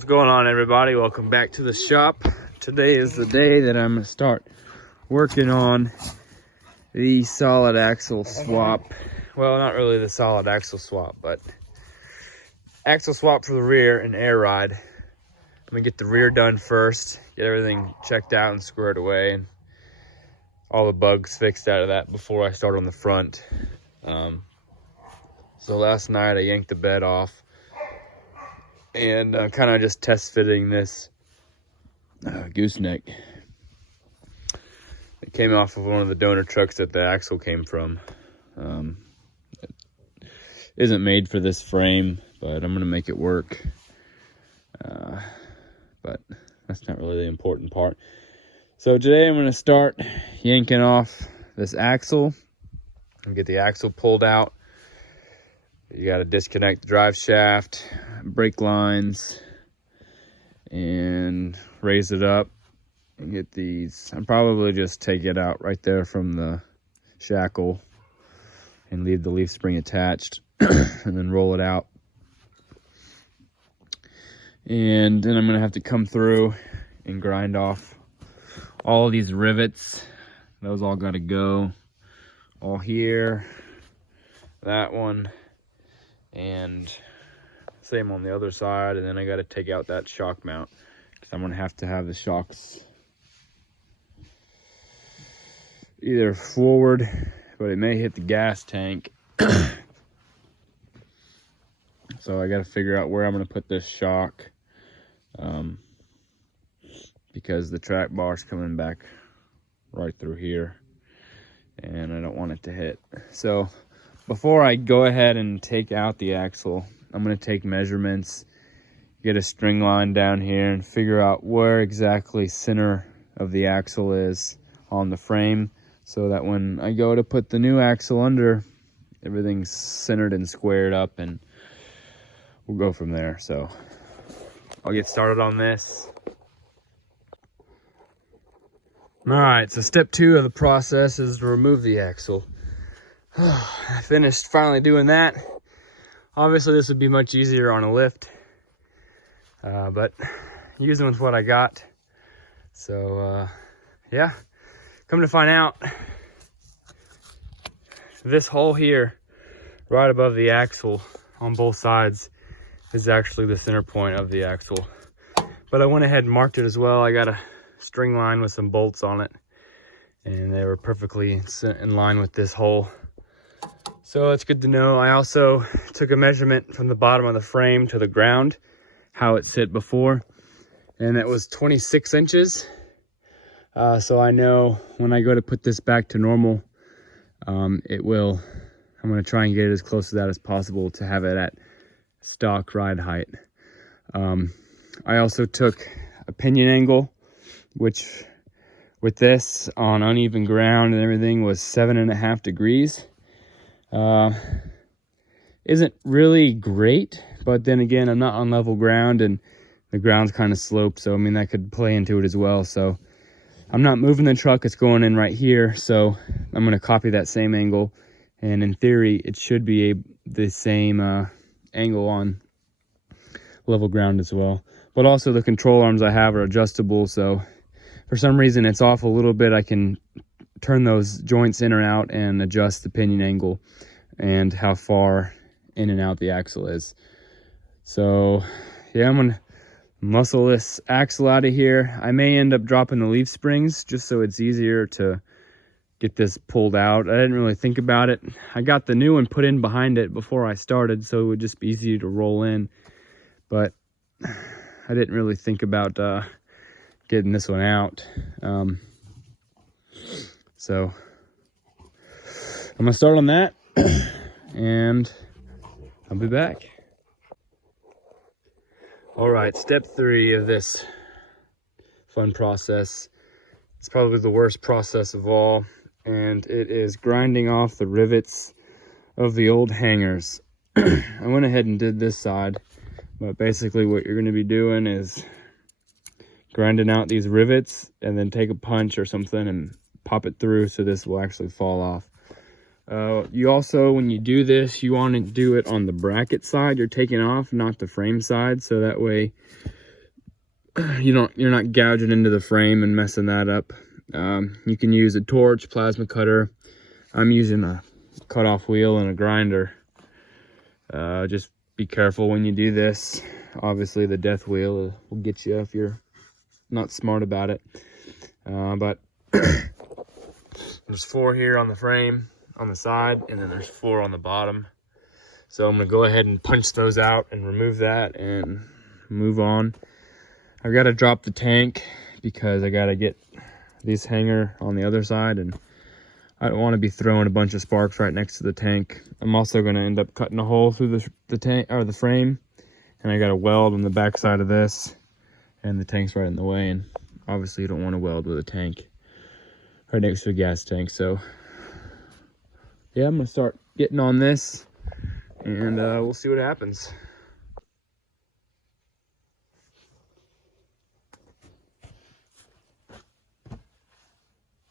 What's going on, everybody? Welcome back to the shop. Today is the day that I'm going to start working on the solid axle swap. Well, not really the solid axle swap, but axle swap for the rear and air ride. I'm going to get the rear done first, get everything checked out and squared away, and all the bugs fixed out of that before I start on the front. So last night I yanked the bed off and kind of just test fitting this gooseneck. It came off of one of the donor trucks that the axle came from. It isn't made for this frame, but I'm gonna make it work. But that's not really the important part. So today I'm gonna start yanking off this axle and get the axle pulled out. You got to disconnect the drive shaft, brake lines, and raise it up and get these. I'll probably just take it out right there from the shackle and leave the leaf spring attached and then roll it out. And then I'm going to have to come through and grind off all these rivets. Those all got to go. All here, that one, and same on the other side. And then I got to take out that shock mount because I'm going to have the shocks either forward, but it may hit the gas tank. So I got to figure out where I'm going to put this shock, because the track bar's coming back right through here and I don't want it to hit. So before I go ahead and take out the axle, I'm going to take measurements, get a string line down here, and figure out where exactly center of the axle is on the frame, so that when I go to put the new axle under, everything's centered and squared up, and we'll go from there. So I'll get started on this. All right, so step 2 of the process is to remove the axle. I finished finally doing that. Obviously this would be much easier on a lift, but using with what I got. So yeah, come to find out, this hole here right above the axle on both sides is actually the center point of the axle. But I went ahead and marked it as well. I got a string line with some bolts on it, and they were perfectly in line with this hole. So it's good to know. I also took a measurement from the bottom of the frame to the ground, how it sit before, and it was 26 inches. So I know when I go to put this back to normal, I'm going to try and get it as close to that as possible to have it at stock ride height. I also took a pinion angle, which with this on uneven ground and everything was 7.5 degrees. Isn't really great, but then again, I'm not on level ground and the ground's kind of sloped, so I mean that could play into it as well. So I'm not moving the truck, it's going in right here, so I'm going to copy that same angle, and in theory it should be the same angle on level ground as well. But also the control arms I have are adjustable, so for some reason it's off a little bit, I can turn those joints in or out and adjust the pinion angle and how far in and out the axle is. So yeah, I'm gonna muscle this axle out of here. I may end up dropping the leaf springs just so it's easier to get this pulled out. I didn't really think about it. I got the new one put in behind it before I started, so it would just be easy to roll in, but I didn't really think about getting this one out. So I'm gonna start on that and I'll be back. All right, step 3 of this fun process. It's probably the worst process of all, and it is grinding off the rivets of the old hangers. I went ahead and did this side, but basically what you're gonna be doing is grinding out these rivets and then take a punch or something and pop it through so this will actually fall off. You also, when you do this, you want to do it on the bracket side you're taking off, not the frame side, so that way you're not gouging into the frame and messing that up. You can use a torch, plasma cutter. I'm using a cutoff wheel and a grinder. Just be careful when you do this. Obviously the death wheel will get you if you're not smart about it. But there's 4 here on the frame on the side, and then there's 4 on the bottom. So I'm gonna go ahead and punch those out and remove that and move on. I've got to drop the tank because I got to get this hanger on the other side, and I don't want to be throwing a bunch of sparks right next to the tank. I'm also going to end up cutting a hole through the tank or the frame, and I got a weld on the back side of this, and the tank's right in the way, and obviously you don't want to weld with a tank right next to a gas tank. So yeah, I'm going to start getting on this, and we'll see what happens.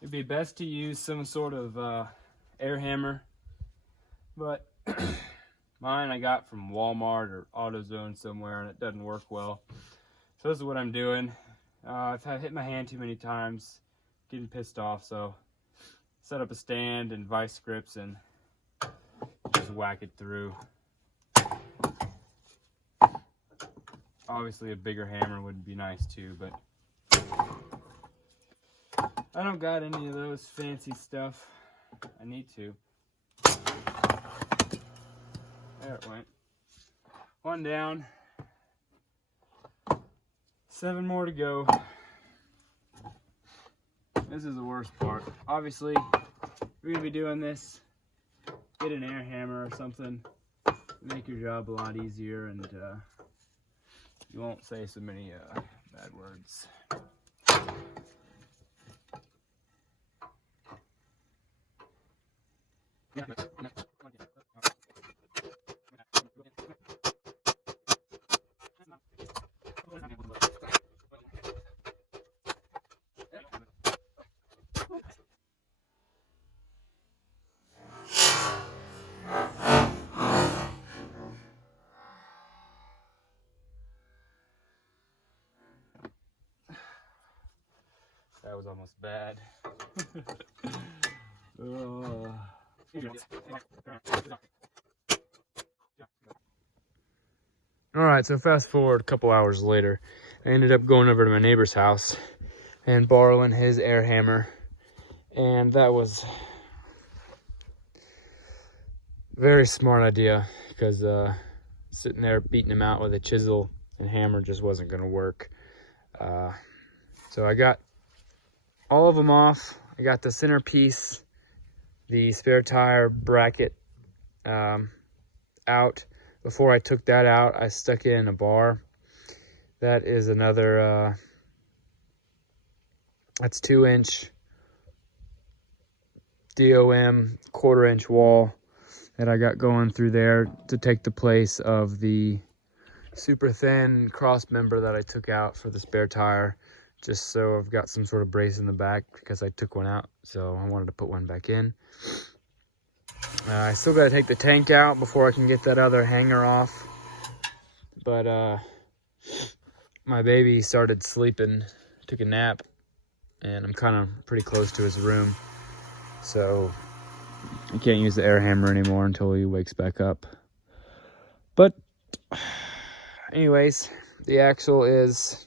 It'd be best to use some sort of air hammer, but mine I got from Walmart or AutoZone somewhere, and it doesn't work well. So this is what I'm doing. I've hit my hand too many times, getting pissed off, so set up a stand and vice grips and just whack it through. Obviously a bigger hammer would be nice too, but I don't got any of those fancy stuff. I need to. There it went. 1 down. 7 more to go. This is the worst part. Obviously, we're gonna be doing this. Get an air hammer or something. Make your job a lot easier, and you won't say so many bad words. That was almost bad. All right, so fast forward a couple hours later, I ended up going over to my neighbor's house and borrowing his air hammer, and that was a very smart idea because sitting there beating him out with a chisel and hammer just wasn't going to work. So I got all of them off. I got the centerpiece, the spare tire bracket out. Before I took that out, I stuck it in a bar. That is another, that's 2-inch DOM 1/4-inch wall that I got going through there to take the place of the super thin cross member that I took out for the spare tire, just so I've got some sort of brace in the back because I took one out, so I wanted to put one back in. I still got to take the tank out before I can get that other hanger off, but my baby started sleeping, took a nap, and I'm kind of pretty close to his room, so I can't use the air hammer anymore until he wakes back up. But anyways, the axle is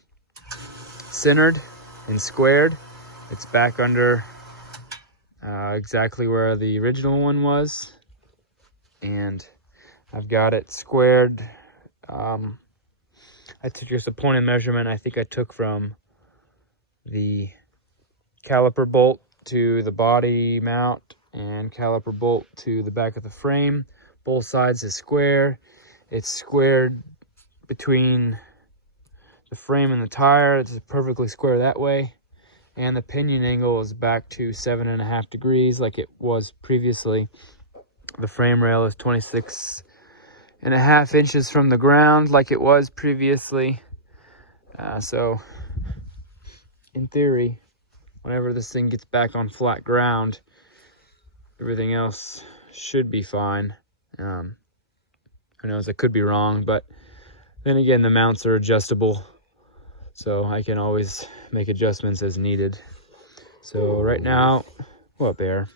centered and squared. It's back under exactly where the original one was, and I've got it squared. I took just a point of measurement I think I took from the caliper bolt to the body mount and caliper bolt to the back of the frame. Both sides is square. It's squared between the frame and the tire. It's perfectly square that way. And the pinion angle is back to 7.5 degrees like it was previously. The frame rail is 26.5 inches from the ground like it was previously. So in theory, whenever this thing gets back on flat ground, everything else should be fine. Who knows, I could be wrong, but then again, the mounts are adjustable. so I can always make adjustments as needed. So right now, what, Bear?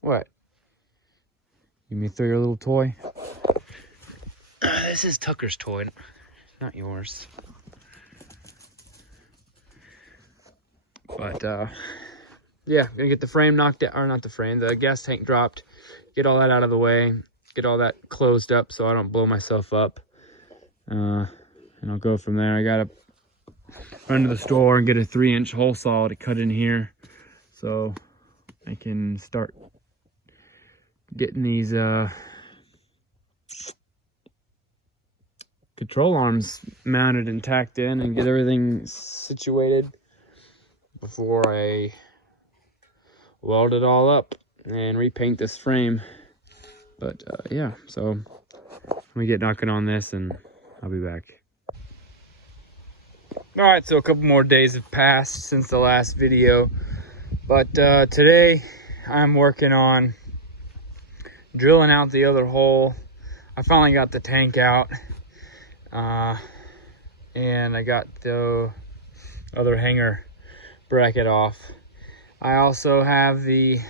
What? You may throw your little toy? This is Tucker's toy, not yours. But yeah, gonna get the frame knocked out, or not the frame, the gas tank dropped, get all that out of the way, get all that closed up so I don't blow myself up. And I'll go from there. I gotta run to the store and get a 3-inch hole saw to cut in here so I can start getting these control arms mounted and tacked in and get everything situated before I weld it all up and repaint this frame. But yeah, so let me get knocking on this and I'll be back. All right, so a couple more days have passed since the last video, but today I'm working on drilling out the other hole. I finally got the tank out, and I got the other hanger bracket off. I also have the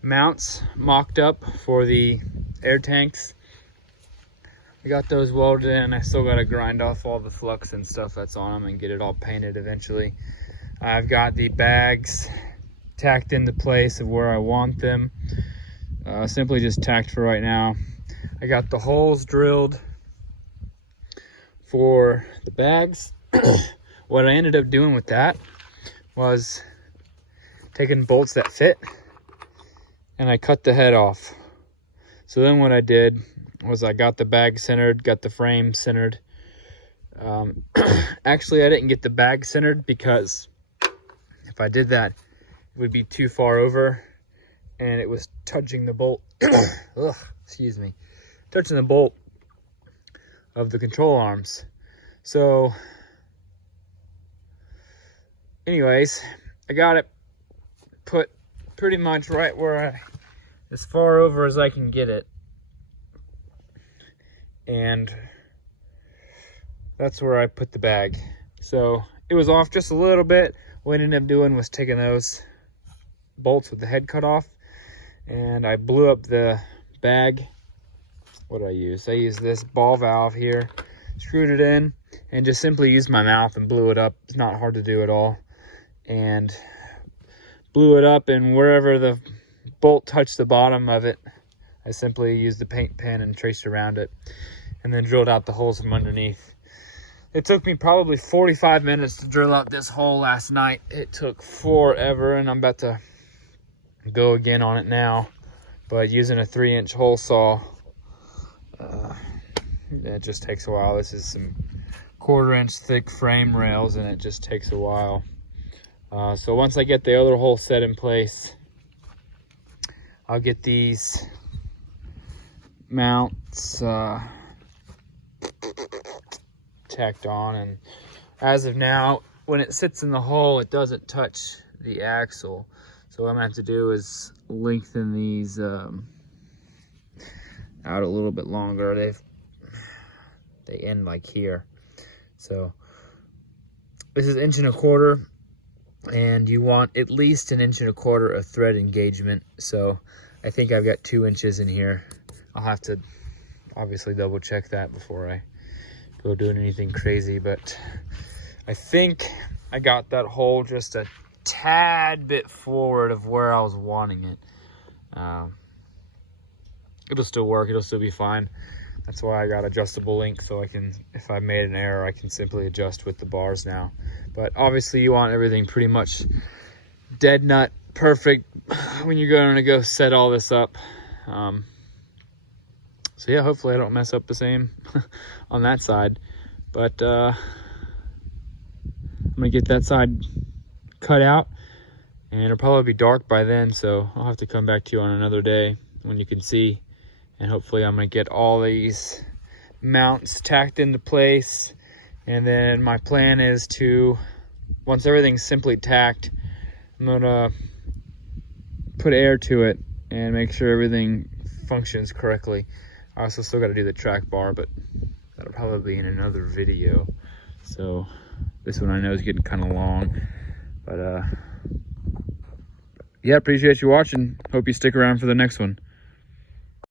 mounts mocked up for the air tanks. I got those welded in. I still got to grind off all the flux and stuff that's on them and get it all painted eventually. I've got the bags tacked into place of where I want them. Simply just tacked for right now. I got the holes drilled for the bags. What I ended up doing with that was taking bolts that fit and I cut the head off. So then what I did was I got the bag centered, got the frame centered. Actually, I didn't get the bag centered because if I did that, it would be too far over and it was touching the bolt. Ugh, excuse me. Touching the bolt of the control arms. So anyways, I got it put pretty much right where as far over as I can get it. And that's where I put the bag. So it was off just a little bit. What I ended up doing was taking those bolts with the head cut off and I blew up the bag. What did I use? I used this ball valve here, screwed it in, and just simply used my mouth and blew it up. It's not hard to do at all. And blew it up, and wherever the bolt touched the bottom of it, I simply used the paint pen and traced around it and then drilled out the holes from underneath. It took me probably 45 minutes to drill out this hole last night. It took forever, and I'm about to go again on it now. But using a 3-inch hole saw, it just takes a while. This is some 1/4-inch thick frame rails, and it just takes a while. So once I get the other hole set in place, I'll get these mounts tacked on. And as of now, when it sits in the hole, it doesn't touch the axle. So what I'm gonna have to do is lengthen these out a little bit longer. They end like here. So this is 1.25 inches, and you want at least 1.25 inches of thread engagement. So I think I've got 2 inches in here. I'll have to obviously double check that before I go doing anything crazy, but I think I got that hole just a tad bit forward of where I was wanting it. It'll still work, it'll still be fine. That's why I got adjustable link, so I can, if I made an error, I can simply adjust with the bars now. But obviously you want everything pretty much dead nut perfect when you're going to go set all this up. So yeah, hopefully I don't mess up the same on that side. But I'm gonna get that side cut out, and it'll probably be dark by then, so I'll have to come back to you on another day when you can see. And hopefully I'm gonna get all these mounts tacked into place. And then my plan is to, once everything's simply tacked, I'm gonna put air to it and make sure everything functions correctly. I also still got to do the track bar, but that'll probably be in another video. So this one I know is getting kind of long, but yeah, appreciate you watching. Hope you stick around for the next one.